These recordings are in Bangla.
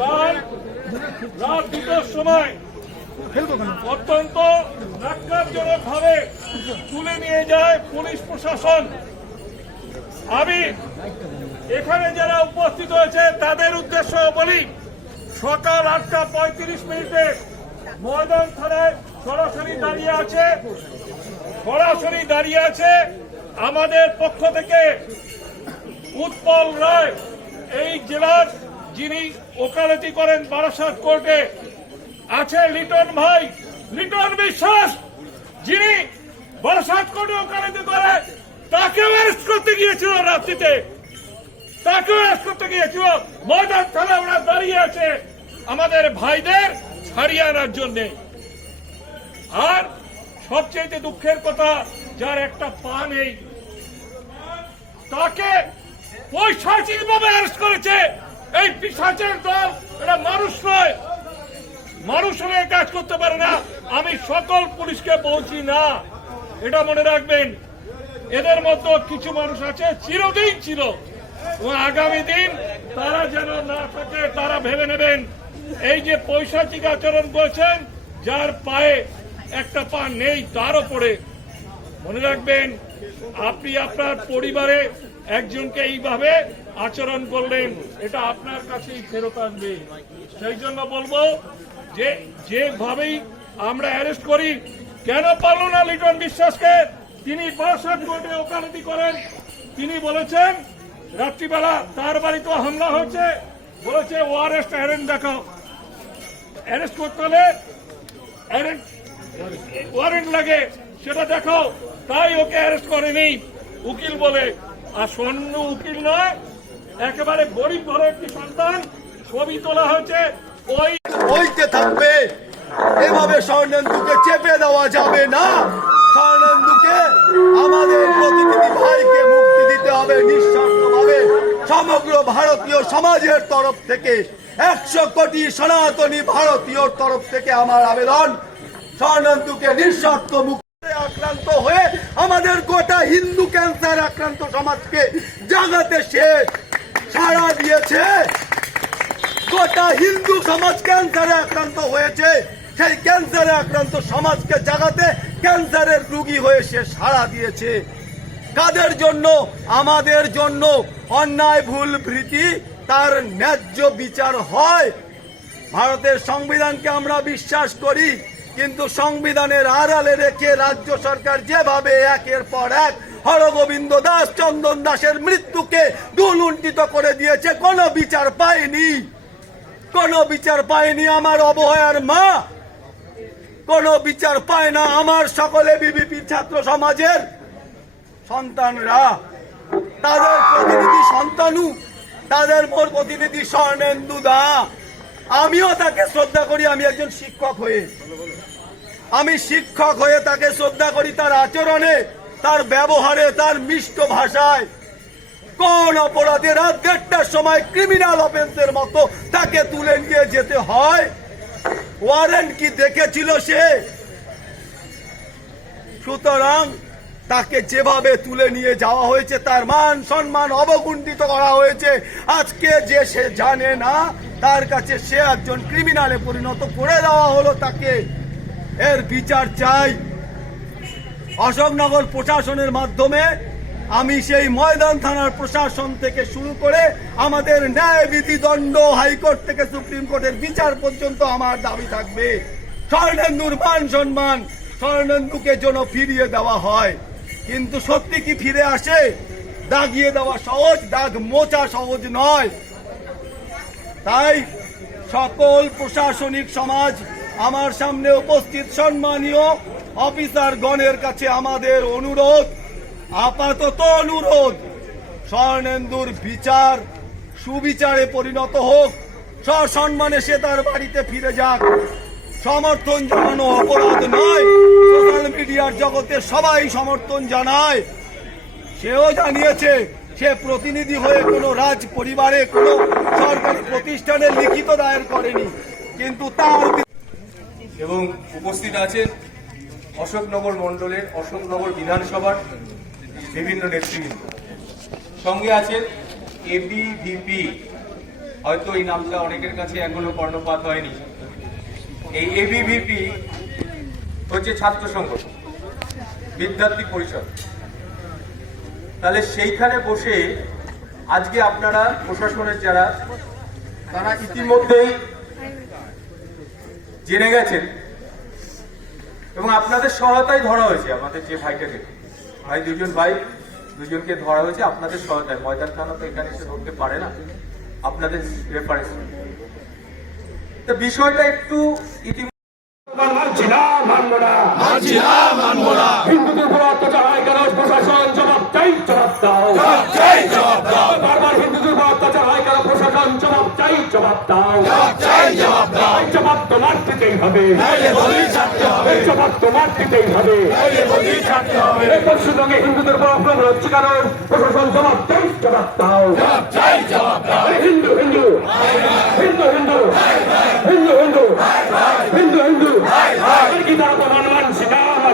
কাল রাত দুটোর সময় অত্যন্ত নাট্যজনক ভাবে তুলে নিয়ে যায় পুলিশ প্রশাসন। আমি এখানে যারা উপস্থিত হয়েছে, তাদের উদ্দেশ্য বলি, সকাল আটটা পঁয়ত্রিশ মিনিটে ময়দান থানায় সরাসরি দাঁড়িয়ে আছে। সরাসরি দাঁড়িয়ে আছে আমাদের পক্ষ থেকে। উৎপল রায়, এই জেলার যিনি ওকালতি করেন বারাসাত কোর্টে, আছে লিটন ভাই, লিটন বিশ্বাস। যিনি বারাসাত কোর্টে ওকালতি করে, তাকেও অ্যারেস্ট করতে গিয়েছিল রাত্রিতে। তাকেও অ্যারেস্ট করতে গিয়েছিল। ময়দান থানা ওরা দাঁড়িয়ে আছে। আমাদের ভাইদের ছাড়িয়ে আনার জন্যে। আর সবচেয়ে দুঃখের কথা, যার একটা পা নেই, তাকে পৈশাচিক ভাবে অ্যারেস্ট করেছে। এই পিসাচের দল এটা মানুষ নয়। মানুষ হলে কাজ করতে পারে না। আমি সকল পুলিশকে বলছি না। এটা মনে রাখবেন। এদের মতো কিছু মানুষ আছে, চিরদিন ছিল। আগামী দিন তারা যেন না থাকে, তারা ভেবে নেবেন। এই যে পৈশাচিক আচরণ করছেন যার পায়ে একটা পা নেই, তার ওপরে। মনে রাখবেন, আপনি আপনার পরিবারে একজনকে এইভাবে আচরণ করলেন, এটা আপনার কাছেই ফেরত আসবে। সেই জন্য বলব যে, যেভাবেই আমরা অ্যারেস্ট করি, কেন পারল না লিটন বিশ্বাসকে? তিনি বারাসাত কোর্টে ওকালতি করেন। তিনি বলেছেন, রাত্রিবেলা তার বাড়িতে হামলা হয়েছে। বলেছে, ও অ্যারেস্ট অ্যারেন্ট দেখাও। অ্যারেস্ট করতে হলে অ্যারেন্ট ওয়ারেন্ট লাগে, সেটা দেখো তাই ওকে অ্যারেস্ট করেনি। উকিল বলে, আর স্বর্ণ উকিল নয় একেবারে গরিব ঘরের একটি সন্তান, ছবি তোলা হয়েছে। ওই বইতে থাকবে। এভাবে স্বর্ণেন্দুকে চেপে দেওয়া যাবে না। স্বর্ণেন্দুকে আমাদের প্রতিনিধি ভাইকে মুক্তি দিতে হবে নিঃস্বার্থভাবে। সমগ্র ভারতীয় সমাজের তরফ থেকে, একশো কোটি সনাতনী ভারতীয় তরফ থেকে আমার আবেদন, স্বর্ণেন্দুকে নিঃস্বার্থ মুক্তি আক্রান্ত হয়ে আমাদের গোটা হিন্দু ক্যান্সার আক্রান্ত সমাজকে জাগাতে সে সাড়া দিয়েছে। গোটা হিন্দু সমাজ ক্যান্সারে আক্রান্ত হয়েছে। সেই ক্যান্সারে আক্রান্ত সমাজকে জাগাতে ক্যান্সারের রুগী হয়ে সে সাড়া দিয়েছে। কাদের জন্য? আমাদের জন্য অন্যায়, ভুল ভীতি তার ন্যায্য বিচার হয়। ভারতের সংবিধানকে আমরা বিশ্বাস করি, কিন্তু সংবিধানের আড়ালে রেখে রাজ্য সরকার যেভাবে একের পর এক হরগোবিন্দ দাস চন্দন দাসের মৃত্যুকে দুলুণ্ঠিত করে দিয়েছে। কোনো বিচার পায়নি। কোনো বিচার পায়নি আমার অবহেয়ার মা। কোনো বিচার পায় না আমার সকলে বিবিপি ছাত্র সমাজের সন্তানরা। তাদের প্রতিনিধি সন্তানু, তাদের মোর প্রতিনিধি স্বর্ণেন্দু দা। আমিও তাকে শ্রদ্ধা করি, আমি একজন শিক্ষক হয়ে। আমি শিক্ষক হয়ে তাকে শ্রদ্ধা করি তার আচরণে। তার ব্যবহারে, তার মিষ্ট ভাষায় কোন অপরাধে রাত দেড়টার সময় ক্রিমিনাল অফেন্সের মতো তাকে তুলে নিয়ে যেতে হয়? ওয়ারেন্ট কি দেখেছিল সে? সুতরাং তাকে যেভাবে তুলে নিয়ে যাওয়া হয়েছে, তার মান সম্মান অবগুণ্ঠিত করা হয়েছে। আজকে যে সে জানে না, তার কাছে সে একজন ক্রিমিনালে পরিণত করে দেওয়া হলো তাকে। এর বিচার চাই। অশোকনগর প্রশাসনের মাধ্যমে আমি সেই ময়দান থানার প্রশাসন থেকে শুরু করে আমাদের ন্যায় বিধি দণ্ড হাইকোর্ট থেকে সুপ্রিম কোর্টের বিচার পর্যন্ত আমার দাবি থাকবে। স্বর্ণেন্দুর মান সম্মান স্বর্ণেন্দুকে যেন ফিরিয়ে দেওয়া হয়। কিন্তু সত্যি কি ফিরে আসে? দাগিয়ে দেওয়া সহজ, দাগ মোচা সহজ নয়। তাই সকল প্রশাসনিক সমাজ আমার সামনে উপস্থিত, সম্মানীয় অফিসার গণের কাছে আমাদের অনুরোধ, আপাতত অনুরোধ, স্বর্ণেন্দুর বিচার সুবিচারে পরিণত হোক। সসম্মানে সে তার বাড়িতে ফিরে যাক। সমর্থন জানানো অপরাধ নয়। সোশ্যাল মিডিয়ার জগতে সবাই সমর্থন জানায়। সেও জানিয়েছে, সে প্রতিনিধি হয়ে কোনো রাজ পরিবারে, কোনো সরকারি প্রতিষ্ঠানে লিখিত দায়ের করেনি। কিন্তু তার এবং উপস্থিত আছেন অশোকনগর মণ্ডলের অশোকনগর বিধানসভার বিভিন্ন নেতৃবৃন্দ। সঙ্গে আছেন এবিভিপি হয়তো এই নামটা অনেকের কাছে এখনও কর্ণপাত হয়নি। এই এবিভিপি হচ্ছে ছাত্র সংগঠন, বিদ্যার্থী পরিষদ। তাহলে সেইখানে বসে আজকে আপনারা প্রশাসনের যারা, তারা ইতিমধ্যেই জেনে গেছেন এবং আপনাদের সহায়তায় ধরা হয়েছে আমাদের যে ভাইটাকে ভাই দুজন ভাই দুজনকে ধরা হয়েছে আপনাদের সহায়তায়। ময়দান থানা তো এখানে এসে ধরতে পারে না আপনাদের রেফারেন্স তো বিষয়টা একটু ইতিমধ্যে হিন্দুদের উপর অত্যাচার হয় কেন প্রশাসন জবাব চাই জবাব দাও। চাই জবাব দাও। বারবার হিন্দুদের উপর অত্যাচার হয় কেন প্রশাসন জবাব চাই জবাব দাও। তোমার দিতেই হবে। জবাব তোমার দিতেই হবে। এই সুযোগে হিন্দুদের উপর আক্রমণ হচ্ছে কারণ প্রশাসন জবাব চাই জবাব দাও। হিন্দু হিন্দু। হিন্দু হিন্দু। হিন্দু হিন্দু। হিন্দু হিন্দু। কি না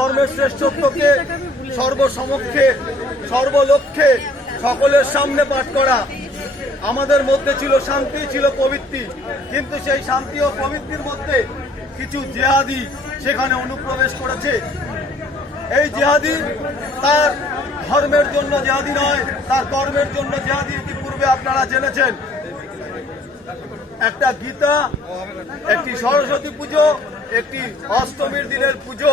ধর্মের শ্রেষ্ঠত্বকে সর্বসমক্ষে, সর্বলক্ষ্যে সকলের সামনে পাঠ করা। আমাদের মধ্যে ছিল শান্তি, ছিল প্রবৃত্তি। কিন্তু সেই শান্তি ও প্রবৃত্তির মধ্যে কিছু জেহাদি সেখানে অনুপ্রবেশ করেছে। এই জেহাদি তার ধর্মের জন্য জেহাদি নয়, তার কর্মের জন্য জেহাদি ইতিপূর্বে আপনারা জেনেছেন। একটা গীতা, একটি সরস্বতী পুজো, একটি অষ্টমীর দিনের পুজো।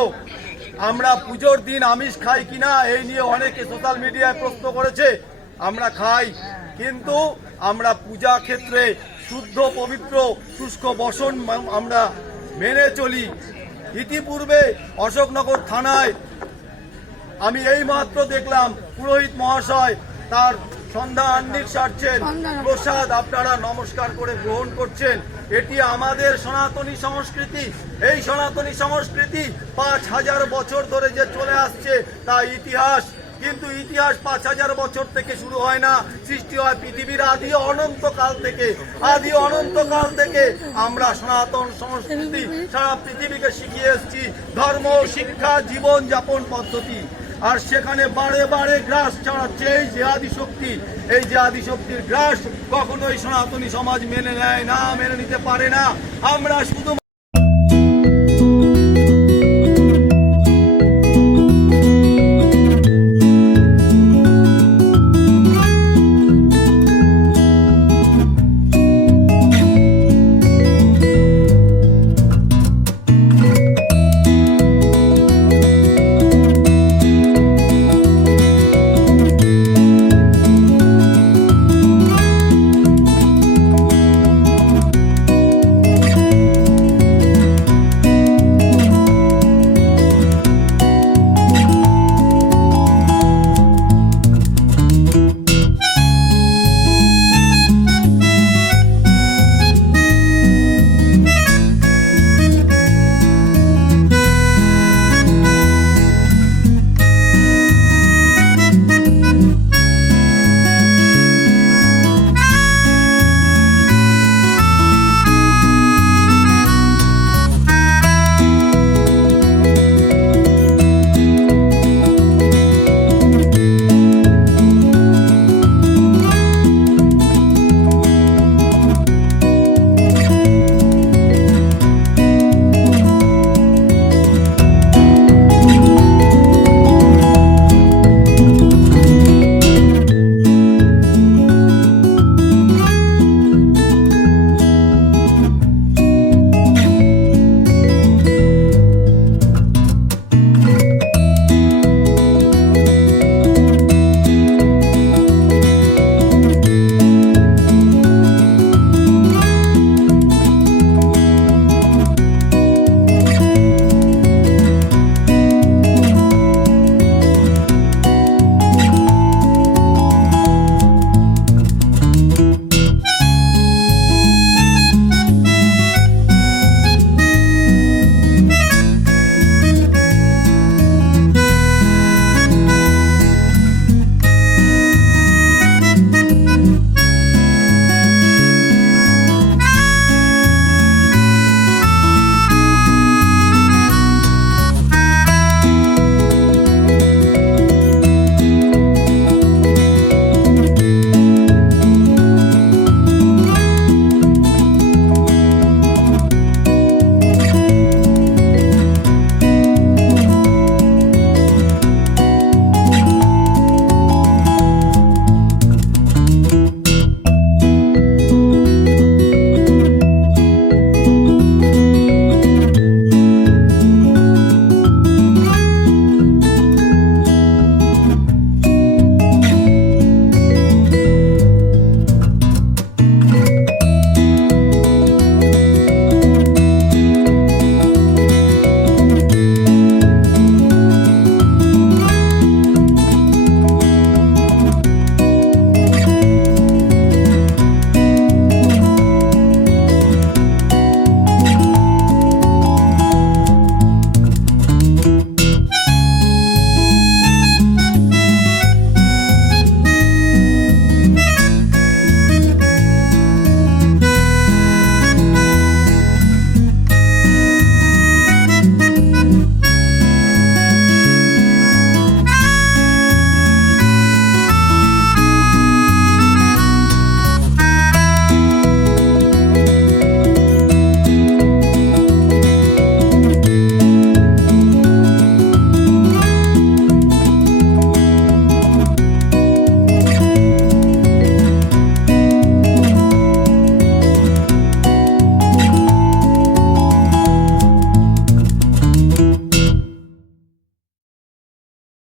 আমরা পুজোর দিন আমিষ খাই কিনা এই নিয়ে অনেকে সোশ্যাল মিডিয়ায় প্রশ্ন করেছে। আমরা খাই, কিন্তু আমরা পূজা ক্ষেত্রে শুদ্ধ, পবিত্র, শুষ্ক বসন আমরা মেনে চলি। ইতিপূর্বে অশোকনগর থানায় আমি এই মাত্র দেখলাম পুরোহিত মহাশয় তার সন্ধ্যা আন্নিক সারছেন প্রসাদ আপনারা নমস্কার করে গ্রহণ করছেন। এটি আমাদের সনাতনী সংস্কৃতি। এই সনাতনী সংস্কৃতি পাঁচ হাজার বছর ধরে যে চলে আসছে তা ইতিহাস। কিন্তু ইতিহাস পাঁচ হাজার বছর থেকে শুরু হয় না। সৃষ্টি হয় পৃথিবীর আদি অনন্তকাল থেকে। আদি অনন্তকাল থেকে আমরা সনাতন সংস্কৃতি সারা পৃথিবীকে শিখিয়ে এসেছি। ধর্ম শিক্ষা জীবন যাপন পদ্ধতি। আর সেখানে বারে বারে গ্রাস ছড়াচ্ছে। এই জেহাদি শক্তি, এই জেহাদি শক্তির গ্রাস কখনোই সনাতনী সমাজ মেনে নেয় না, মেনে নিতে পারে না। আমরা শুধু